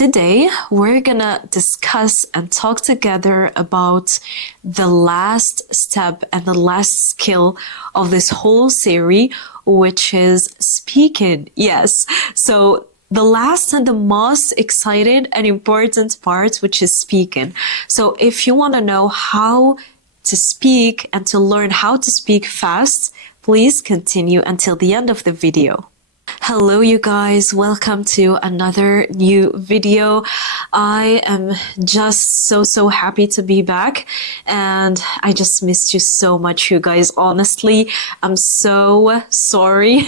Today, we're gonna discuss and talk together about the last step and the last skill of this whole series, which is speaking. Yes. So the last and the most exciting and important part, which is speaking. So if you want to know how to speak and to learn how to speak fast, please continue until the end of the video. Hello you guys, welcome to another new video. I am just so happy to be back, and I just missed you so much, you guys. Honestly, I'm so sorry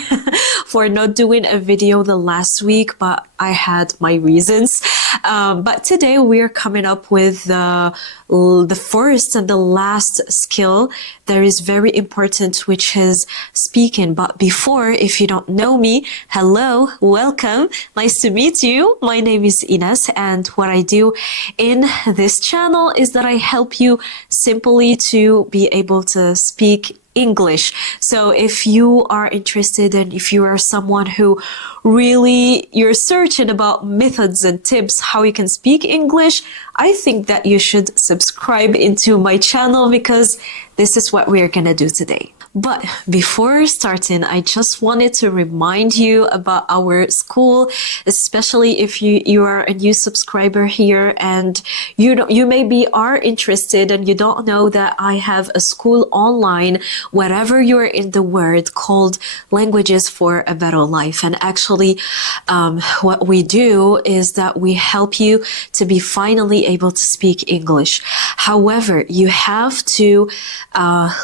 for not doing a video the last week, but I had my reasons. But today we're coming up with the first and the last skill that is very important, which is speaking. But before, if you don't know me, hello, welcome, nice to meet you. My name is Ines, and what I do in this channel is that I help you simply to be able to speak English. So if you are interested and if you are someone who really you're searching about methods and tips how you can speak English, I think that you should subscribe into my channel, because this is what we're gonna do today. But before starting, I just wanted to remind you about our school, especially if you are a new subscriber here and you maybe are interested and you don't know that I have a school online wherever you're in the world called Languages for a Better Life. And actually, what we do is that we help you to be finally able to speak English. However, you have to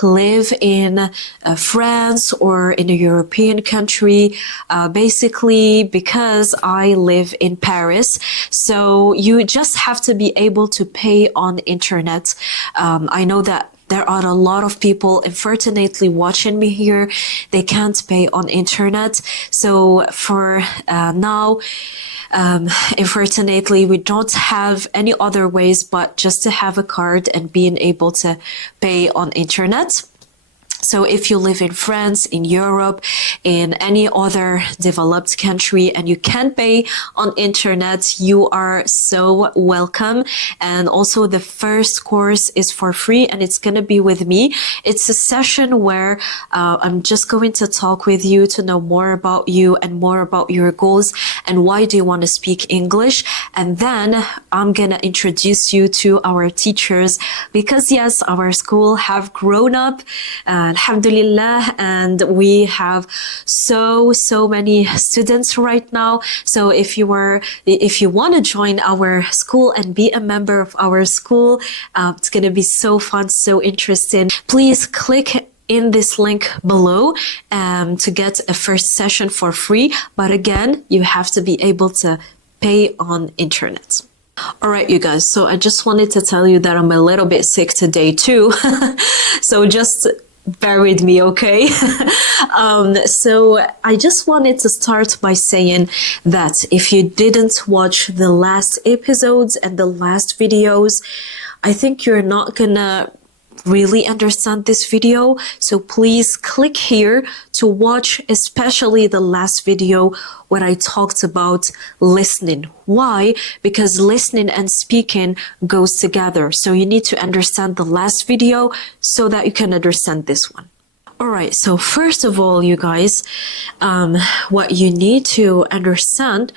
live in France or in a European country, basically because I live in Paris. So you just have to be able to pay on internet. I know that there are a lot of people unfortunately watching me here. They can't pay on internet. So for now, unfortunately, we don't have any other ways but just to have a card and being able to pay on internet. So if you live in France, in Europe, in any other developed country, and you can't pay on internet, you are so welcome. And also the first course is for free, and it's going to be with me. It's a session where I'm just going to talk with you to know more about you and more about your goals and why do you want to speak English. And then I'm going to introduce you to our teachers, because yes, our school have grown up. Alhamdulillah, and we have so many students right now. So if you want to join our school and be a member of our school, it's going to be so fun, so interesting. Please click in this link below to get a first session for free. But again, you have to be able to pay on internet. All right, you guys. So I just wanted to tell you that I'm a little bit sick today too. So just bear with me, okay? So I just wanted to start by saying that if you didn't watch the last episodes and the last videos, I think you're not gonna really understand this video. So please click here to watch especially the last video where I talked about listening. Why? Because listening and speaking goes together. So you need to understand the last video so that you can understand this one. All right, so first of all, you guys, what you need to understand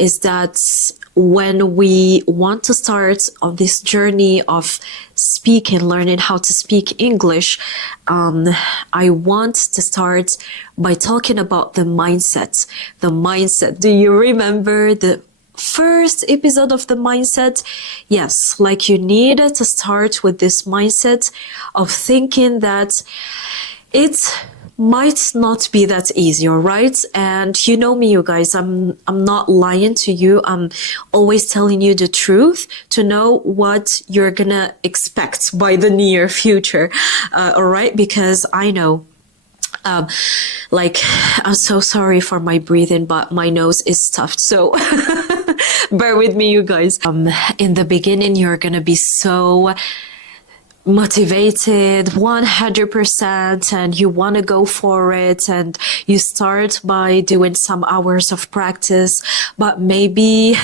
is that when we want to start on this journey of speaking, learning how to speak English, I want to start by talking about the mindset. The mindset. Do you remember the first episode of the mindset? Yes, like you need to start with this mindset of thinking that it might not be that easy, all right? And you know me, you guys, I'm not lying to you. I'm always telling you the truth to know what you're gonna expect by the near future, all right? Because I know like, I'm so sorry for my breathing, but my nose is stuffed, so bear with me, you guys. In the beginning, you're gonna be so motivated 100% and you want to go for it, and you start by doing some hours of practice, but maybe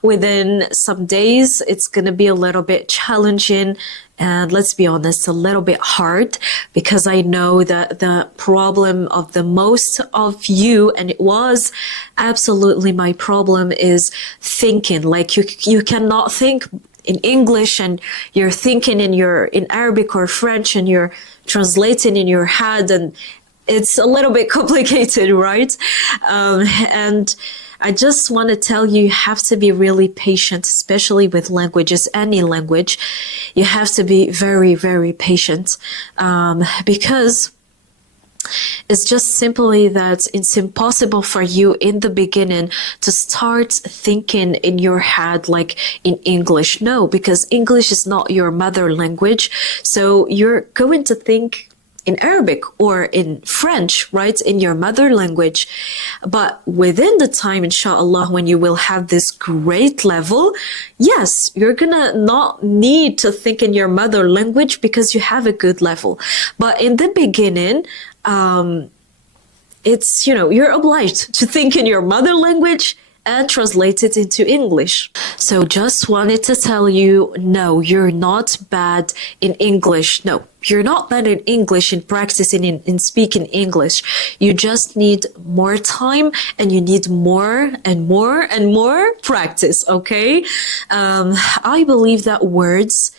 within some days it's going to be a little bit challenging, and let's be honest, a little bit hard, because I know that the problem of the most of you, and it was absolutely my problem, is thinking. Like you cannot think in English and you're thinking in Arabic or French and you're translating in your head, and it's a little bit complicated, right? And I just want to tell you, you have to be really patient, especially with languages, any language. You have to be very, very patient, because it's just simply that it's impossible for you in the beginning to start thinking in your head like in English. No, because English is not your mother language. So you're going to think in Arabic or in French, right? In your mother language. But within the time, inshallah, when you will have this great level, yes, you're gonna not need to think in your mother language because you have a good level. But in the beginning, it's, you're obliged to think in your mother language and translate it into English. So just wanted to tell you, no, you're not bad in English. No, you're not bad in English, in practicing, in speaking English. You just need more time, and you need more and more and more practice, okay? I believe that words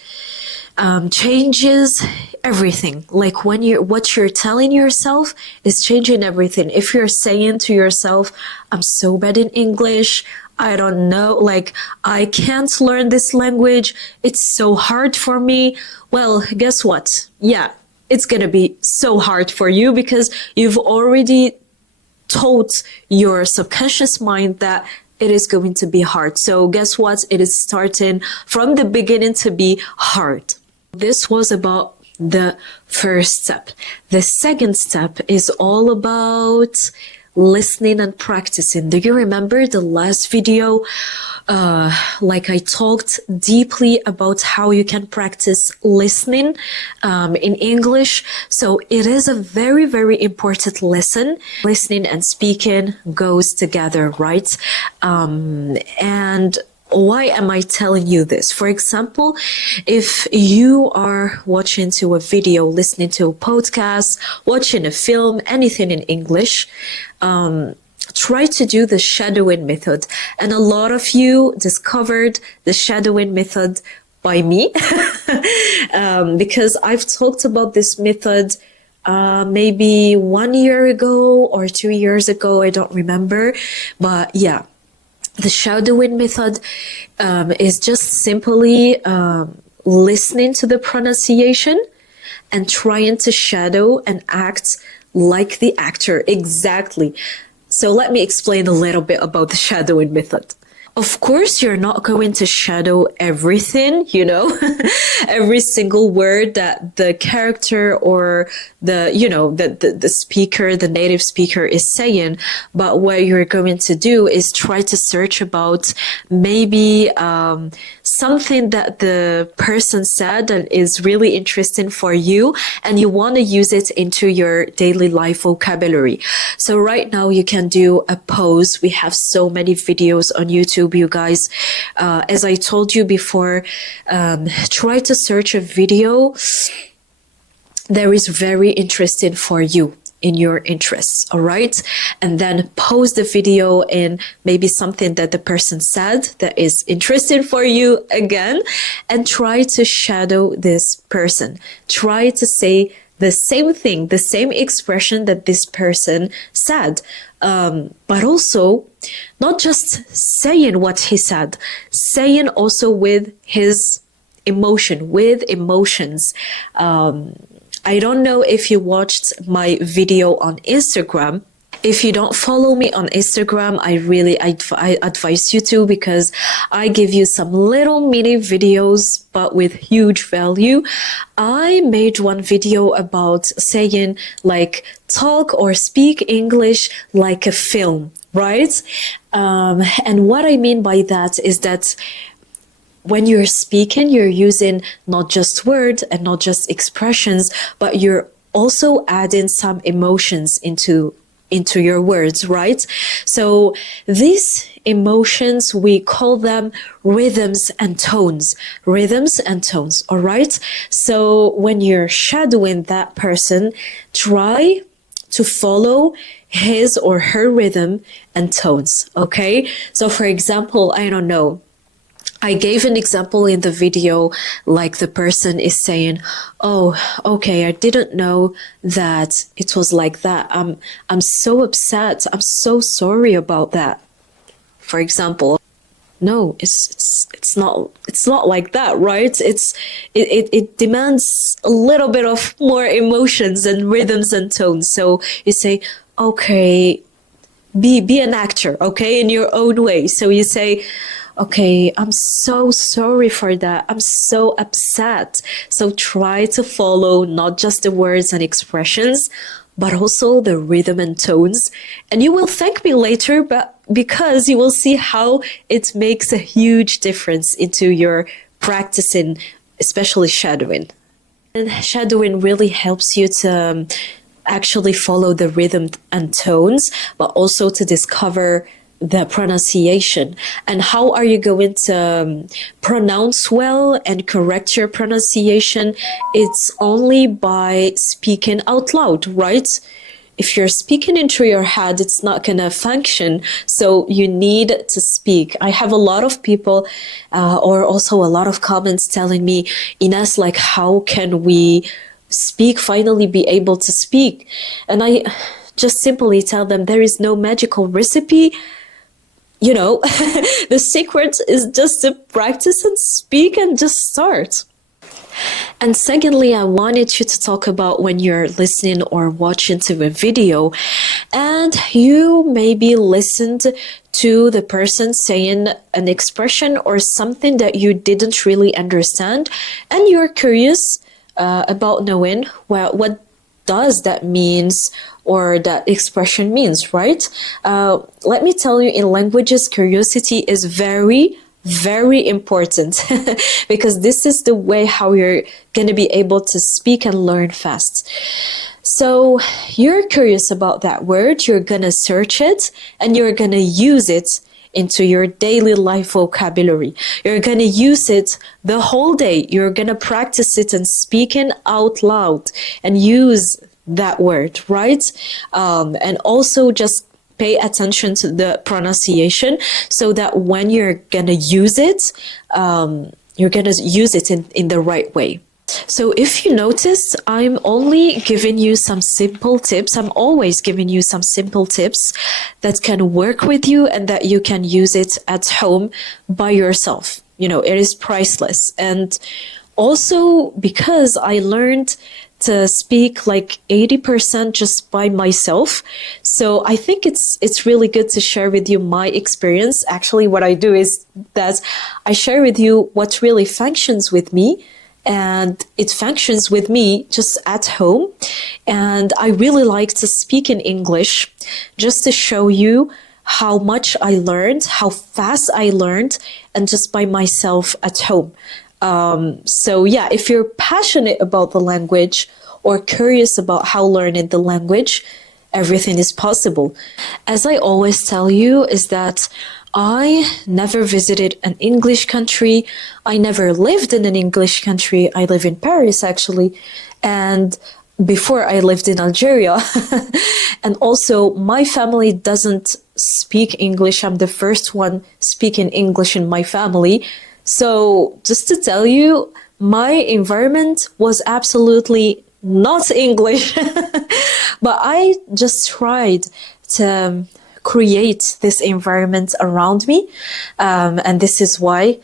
changes everything. Like what you're telling yourself is changing everything. If you're saying to yourself, I'm so bad in English, I don't know, like I can't learn this language, it's so hard for me. Well, guess what? Yeah, it's gonna be so hard for you because you've already told your subconscious mind that it is going to be hard. So guess what? It is starting from the beginning to be hard. This was about the first step. The second step is all about listening and practicing. Do you remember the last video? Like I talked deeply about how you can practice listening in English. So it is a very, very important lesson. Listening and speaking goes together, right? And why am I telling you this? For example, if you are watching to a video, listening to a podcast, watching a film, anything in English, try to do the shadowing method. And a lot of you discovered the shadowing method by me, because I've talked about this method maybe 1 year ago or 2 years ago. I don't remember, but yeah. The shadowing method is just simply listening to the pronunciation and trying to shadow and act like the actor exactly. So let me explain a little bit about the shadowing method. Of course, you're not going to shadow everything, every single word that the character or the speaker, the native speaker is saying. But what you're going to do is try to search about maybe something that the person said and is really interesting for you, and you want to use it into your daily life vocabulary. So right now you can do a pause. We have so many videos on YouTube, you guys. As I told you before, try to search a video that is very interesting for you, in your interests, all right? And then pause the video in maybe something that the person said that is interesting for you again, and try to shadow this person. Try to say the same thing, the same expression that this person said, but also not just saying what he said, saying also with his emotion, with emotions. I don't know if you watched my video on Instagram. If you don't follow me on Instagram, I advise you to, because I give you some little mini videos, but with huge value. I made one video about saying like talk or speak English like a film, right? And what I mean by that is that when you're speaking, you're using not just words and not just expressions, but you're also adding some emotions into your words, right? So these emotions, we call them rhythms and tones. Rhythms and tones, all right? So when you're shadowing that person, try to follow his or her rhythm and tones, okay? So for example, I don't know, I gave an example in the video, like the person is saying, "Oh, okay, I didn't know that it was like that. I'm so upset. I'm so sorry about that." For example, no, it's not like that, right? It demands a little bit of more emotions and rhythms and tones. So you say, "Okay, be an actor, okay, in your own way." So you say, "Okay, I'm so sorry for that. I'm so upset." So try to follow not just the words and expressions, but also the rhythm and tones. And you will thank me later, but because you will see how it makes a huge difference into your practicing, especially shadowing. And shadowing really helps you to actually follow the rhythm and tones, but also to discover the pronunciation. And how are you going to pronounce well and correct your pronunciation? It's only by speaking out loud, right? If you're speaking into your head, it's not going to function. So you need to speak. I have a lot of people or also a lot of comments telling me, "Ines, like, how can we speak, finally be able to speak?" And I just simply tell them there is no magical recipe. You know, the secret is just to practice and speak and just start. And secondly, I wanted you to talk about when you're listening or watching to a video and you maybe listened to the person saying an expression or something that you didn't really understand, and you're curious about knowing, well, what does that means or that expression means, right? Let me tell you, in languages, curiosity is very, very important because this is the way how you're going to be able to speak and learn fast. So you're curious about that word, you're going to search it and you're going to use it into your daily life vocabulary. You're going to use it the whole day. You're going to practice it and speaking out loud and use that word, right? And also just pay attention to the pronunciation so that when you're going to use it, you're going to use it in the right way. So if you notice, I'm only giving you some simple tips. I'm always giving you some simple tips that can work with you and that you can use it at home by yourself. You know, it is priceless. And also because I learned to speak like 80% just by myself. So I think it's really good to share with you my experience. Actually, what I do is that I share with you what really functions with me, and it functions with me just at home. And I really like to speak in English just to show you how much I learned, how fast I learned, and just by myself at home. So yeah, if you're passionate about the language or curious about how learning the language, everything is possible. As I always tell you, is that I never visited an English country. I never lived in an English country. I live in Paris, actually. And before I lived in Algeria. And also my family doesn't speak English. I'm the first one speaking English in my family. So just to tell you, my environment was absolutely not English. But I just tried to create this environment around me. And this is why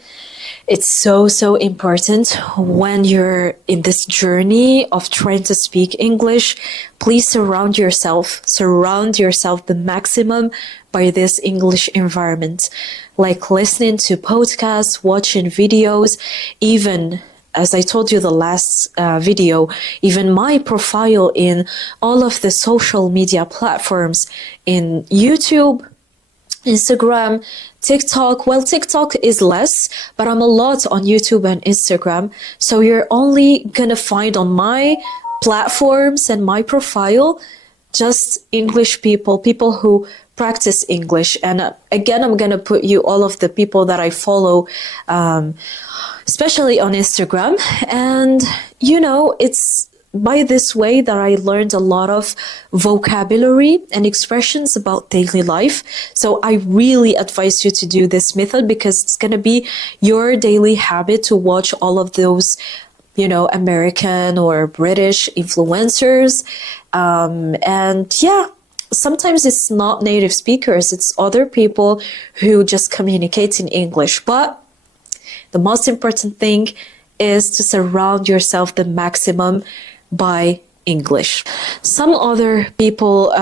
it's so important when you're in this journey of trying to speak English. Please surround yourself the maximum by this English environment, like listening to podcasts, watching videos, even as I told you the last video, even my profile in all of the social media platforms, in YouTube, Instagram, TikTok. Well, TikTok is less, but I'm a lot on YouTube and Instagram. So you're only gonna find on my platforms and my profile just English people, people who practice English. And again, I'm gonna put you all of the people that I follow, especially on Instagram. And you know, it's by this way that I learned a lot of vocabulary and expressions about daily life. So I really advise you to do this method because it's going to be your daily habit to watch all of those, you know, American or British influencers. And yeah, sometimes it's not native speakers, it's other people who just communicate in English. But the most important thing is to surround yourself the maximum by English. Some other people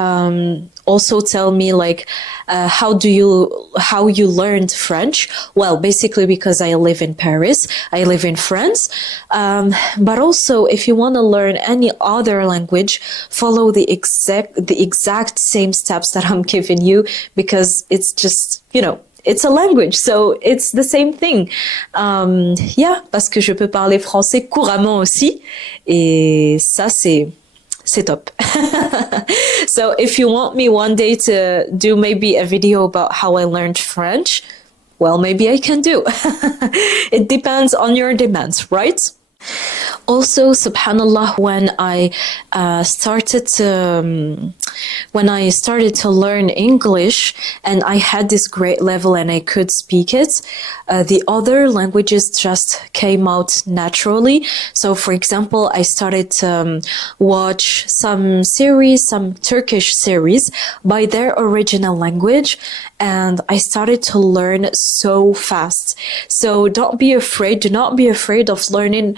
also tell me like, how you learned French? Well, basically because I live in Paris, I live in France. But also, if you want to learn any other language, follow the exact same steps that I'm giving you, because it's just, you know, it's a language, so it's the same thing. Yeah, parce que je peux parler français couramment aussi, et ça c'est top. So if you want me one day to do maybe a video about how I learned French, well, maybe I can do. It depends on your demands, right? Also, subhanallah, when I started to learn English and I had this great level and I could speak it, the other languages just came out naturally. So, for example, I started to watch some Turkish series by their original language, and I started to learn so fast. So don't be afraid. Do not be afraid of learning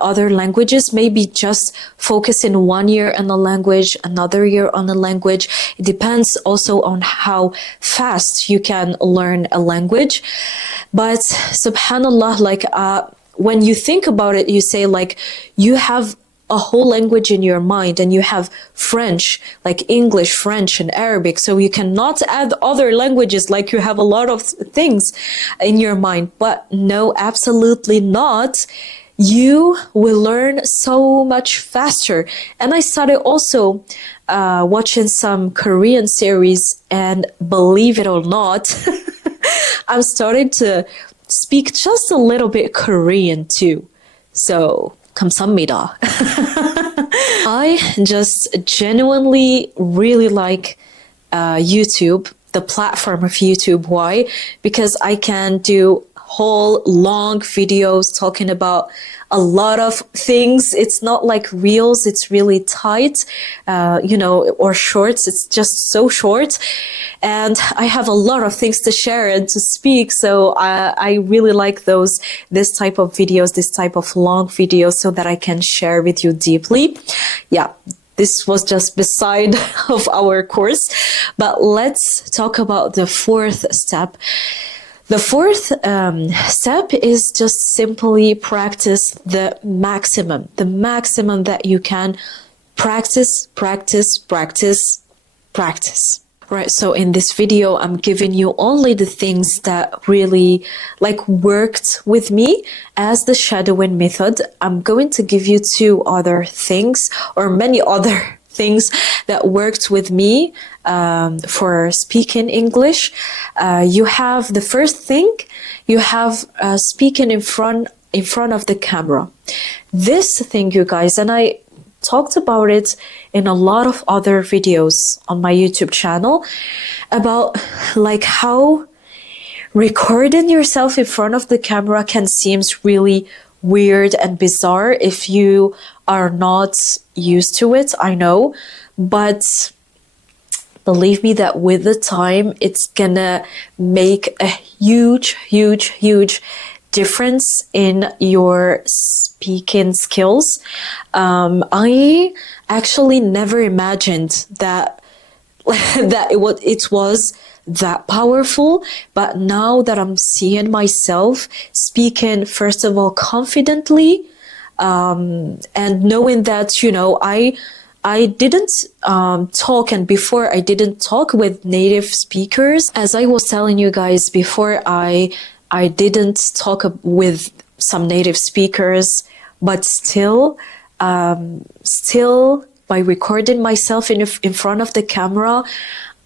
other languages. Maybe just focus in 1 year on a language, another year on a language. It depends also on how fast you can learn a language. But subhanallah, like when you think about it, you say like you have a whole language in your mind, and you have French, like English, French, and Arabic. So you cannot add other languages, like you have a lot of things in your mind. But no, absolutely not. You will learn so much faster. And I started also watching some Korean series, and believe it or not, I'm starting to speak just a little bit Korean too. So 감사합니다. I just genuinely really like YouTube, the platform of YouTube. Why? Because I can do whole long videos talking about a lot of things. It's not like reels, it's really tight, or shorts. It's just so short. And I have a lot of things to share and to speak. So I really like this type of videos, this type of long videos, so that I can share with you deeply. Yeah. This was just beside of our course, but let's talk about the fourth step. The fourth step is just simply practice the maximum that you can. Practice. Right, so in this video, I'm giving you only the things that really worked with me as the shadowing method. I'm going to give you two other things, or many other things that worked with me for speaking English. You have the first thing, you have speaking in front of the camera. This thing, you guys, and I talked about it in a lot of other videos on my YouTube channel about how recording yourself in front of the camera can seem really weird and bizarre if you are not used to it, I know, but believe me that with the time it's gonna make a huge difference in your speaking skills. I actually never imagined that it was that powerful, but now that I'm seeing myself speaking, first of all, confidently, and knowing that, I didn't talk, and before I didn't talk with native speakers. As I was telling you guys before, I didn't talk with some native speakers, but still by recording myself in front of the camera,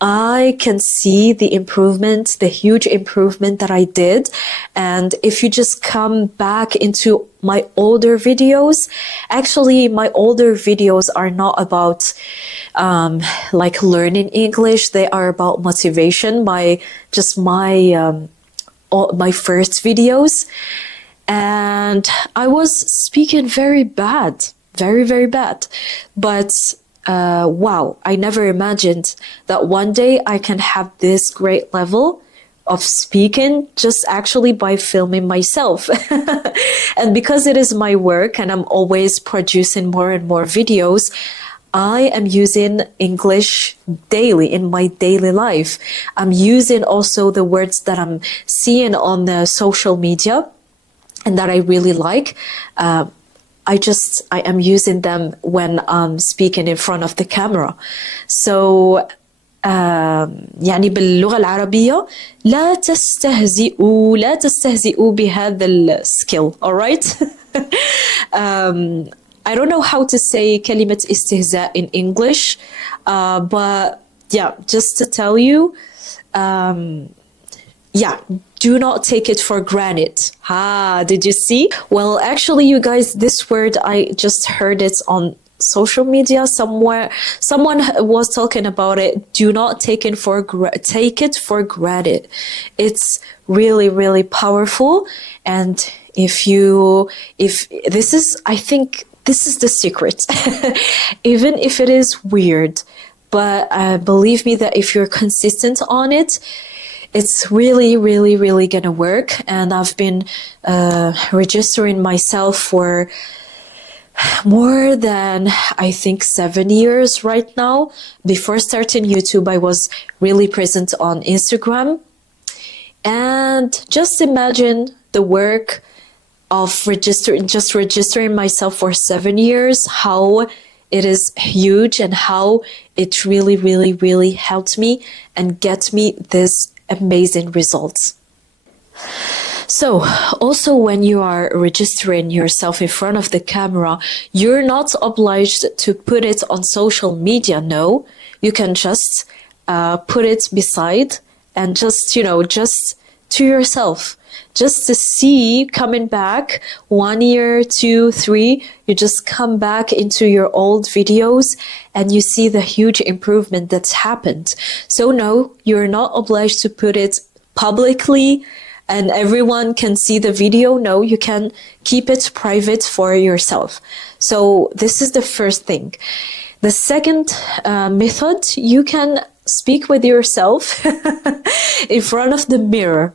I can see the improvement, the huge improvement that I did. And if you just come back into my older videos, actually my older videos are not about like learning English. They are about motivation, by just my first videos. And I was speaking very bad, very, very bad. But wow, I never imagined that one day I can have this great level of speaking just actually by filming myself. And because it is my work and I'm always producing more and more videos, I am using English daily in my daily life. I'm using also the words that I'm seeing on the social media and that I really like. I am using them when I'm speaking in front of the camera. So يعني باللغة العربية لا تستهزئوا بهذا الskill. All right? I don't know how to say كلمة استهزاء in English, but yeah, just to tell you, yeah, do not take it for granted. Did you see? Well, actually, you guys, this word, I just heard it on social media somewhere. Someone was talking about it. Do not take it for granted. It's really, really powerful. And if this is, I think this is the secret. Even if it is weird, but believe me that if you're consistent on it, it's really, really, really gonna work. And I've been registering myself for more than, I think, 7 years right now. Before starting YouTube, I was really present on Instagram. And just imagine the work of registering myself for 7 years, how it is huge and how it really, really, really helped me and get me this amazing results. So also when you are registering yourself in front of the camera, you're not obliged to put it on social media. No, you can just put it beside and just, just to yourself, just to see coming back 1 year, 2, 3, you just come back into your old videos and you see the huge improvement that's happened. So no, you're not obliged to put it publicly and everyone can see the video. No, you can keep it private for yourself. So this is the first thing. The second method, you can speak with yourself in front of the mirror.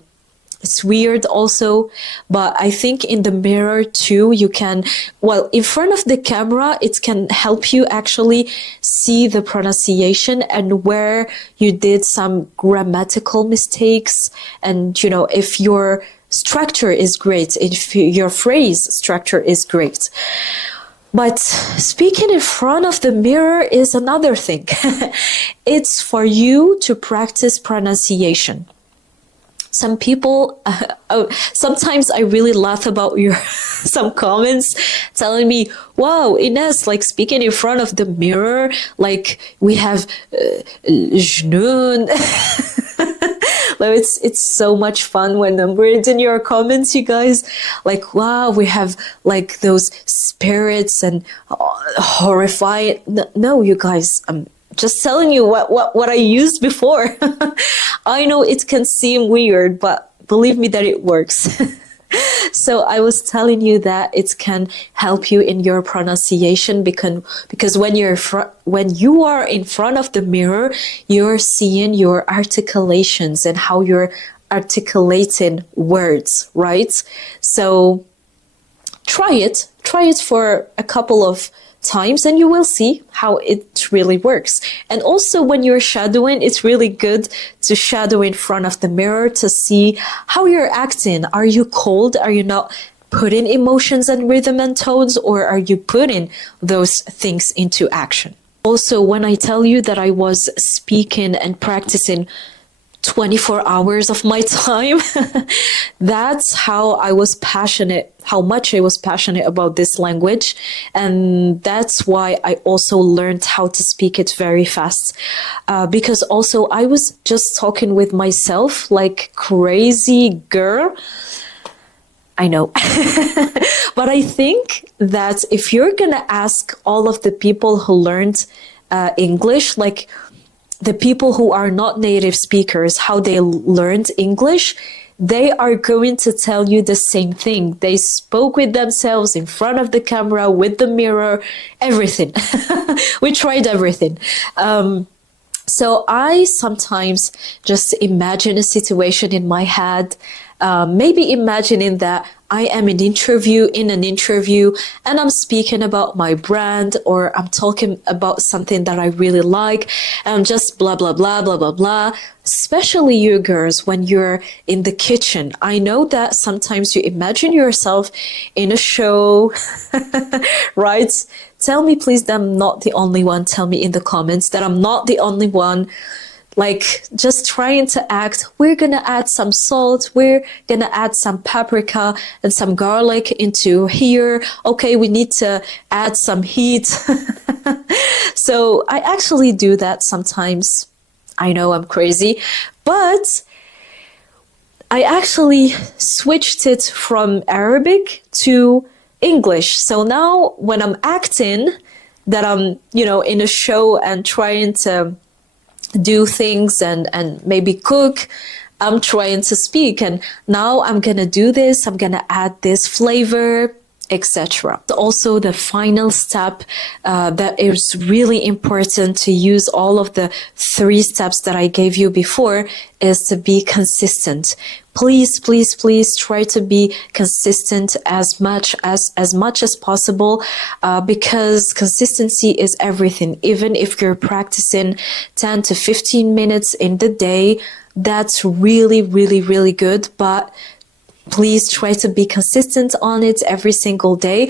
It's weird also, but I think in the mirror too, you can, well, in front of the camera, it can help you actually see the pronunciation and where you did some grammatical mistakes. And, if your structure is great, if your phrase structure is great. But speaking in front of the mirror is another thing. It's for you to practice pronunciation. Some people, sometimes I really laugh about some comments telling me, wow, Ines, like speaking in front of the mirror, like we have جنون. Like it's so much fun when I'm reading your comments, you guys. Like, wow, we have like those spirits and horrifying. No, you guys, just telling you what I used before. I know it can seem weird, but believe me that it works. So I was telling you that it can help you in your pronunciation because when you are in front of the mirror, you're seeing your articulations and how you're articulating words, right? So try it for a couple of times and you will see how it really works. And also when you're shadowing, it's really good to shadow in front of the mirror to see how you're acting. Are you cold? Are you not putting emotions and rhythm and tones, or are you putting those things into action? Also, when I tell you that I was speaking and practicing 24 hours of my time, that's how I was passionate, how much I was passionate about this language. And that's why I also learned how to speak it very fast. Because also I was just talking with myself like crazy girl. I know. But I think that if you're going to ask all of the people who learned English, like the people who are not native speakers, how they learned English, they are going to tell you the same thing. They spoke with themselves in front of the camera, with the mirror, everything. We tried everything. So I sometimes just imagine a situation in my head, maybe imagining that I am in an interview and I'm speaking about my brand, or I'm talking about something that I really like, and I'm just blah, blah, blah, blah, blah, blah. Especially you girls, when you're in the kitchen. I know that sometimes you imagine yourself in a show, right? Tell me, please, that I'm not the only one. Tell me in the comments that I'm not the only one. Like just trying to act, we're gonna add some salt, we're gonna add some paprika and some garlic into here. Okay, we need to add some heat. So I actually do that sometimes. I know I'm crazy, but I actually switched it from Arabic to English. So now when I'm acting, that I'm, in a show and trying to do things and maybe cook, I'm trying to speak, and now I'm gonna do this, I'm gonna add this flavor, etc. Also, the final step that is really important to use all of the 3 steps that I gave you before is to be consistent. Please, please, please try to be consistent as much as possible, because consistency is everything. Even if you're practicing 10 to 15 minutes in the day, that's really, really, really good. But please try to be consistent on it every single day.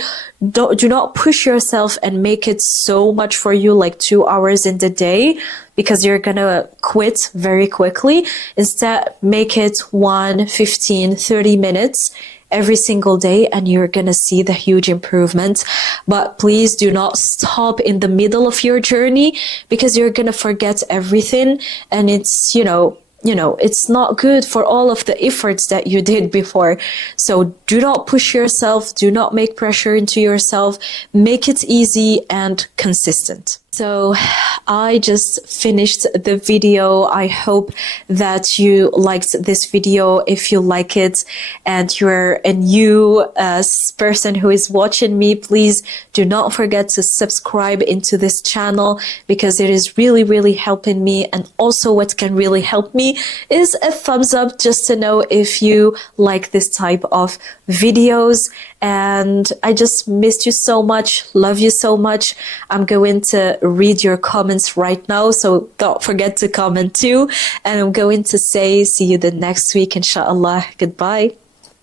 Do not push yourself and make it so much for you, like 2 hours in the day, because you're gonna quit very quickly. Instead, make it 1, 15, 30 minutes every single day, and you're gonna see the huge improvement. But please do not stop in the middle of your journey, because you're gonna forget everything, and it's, it's not good for all of the efforts that you did before. So do not push yourself, do not make pressure into yourself, make it easy and consistent. So I just finished the video. I hope that you liked this video. If you like it and you're a new person who is watching me, please do not forget to subscribe into this channel, because it is really, really helping me. And also what can really help me is a thumbs up, just to know if you like this type of videos. And I just missed you so much, love you so much. I'm going to read your comments right now, so don't forget to comment too. And I'm going to say see you the next week, inshallah. Goodbye.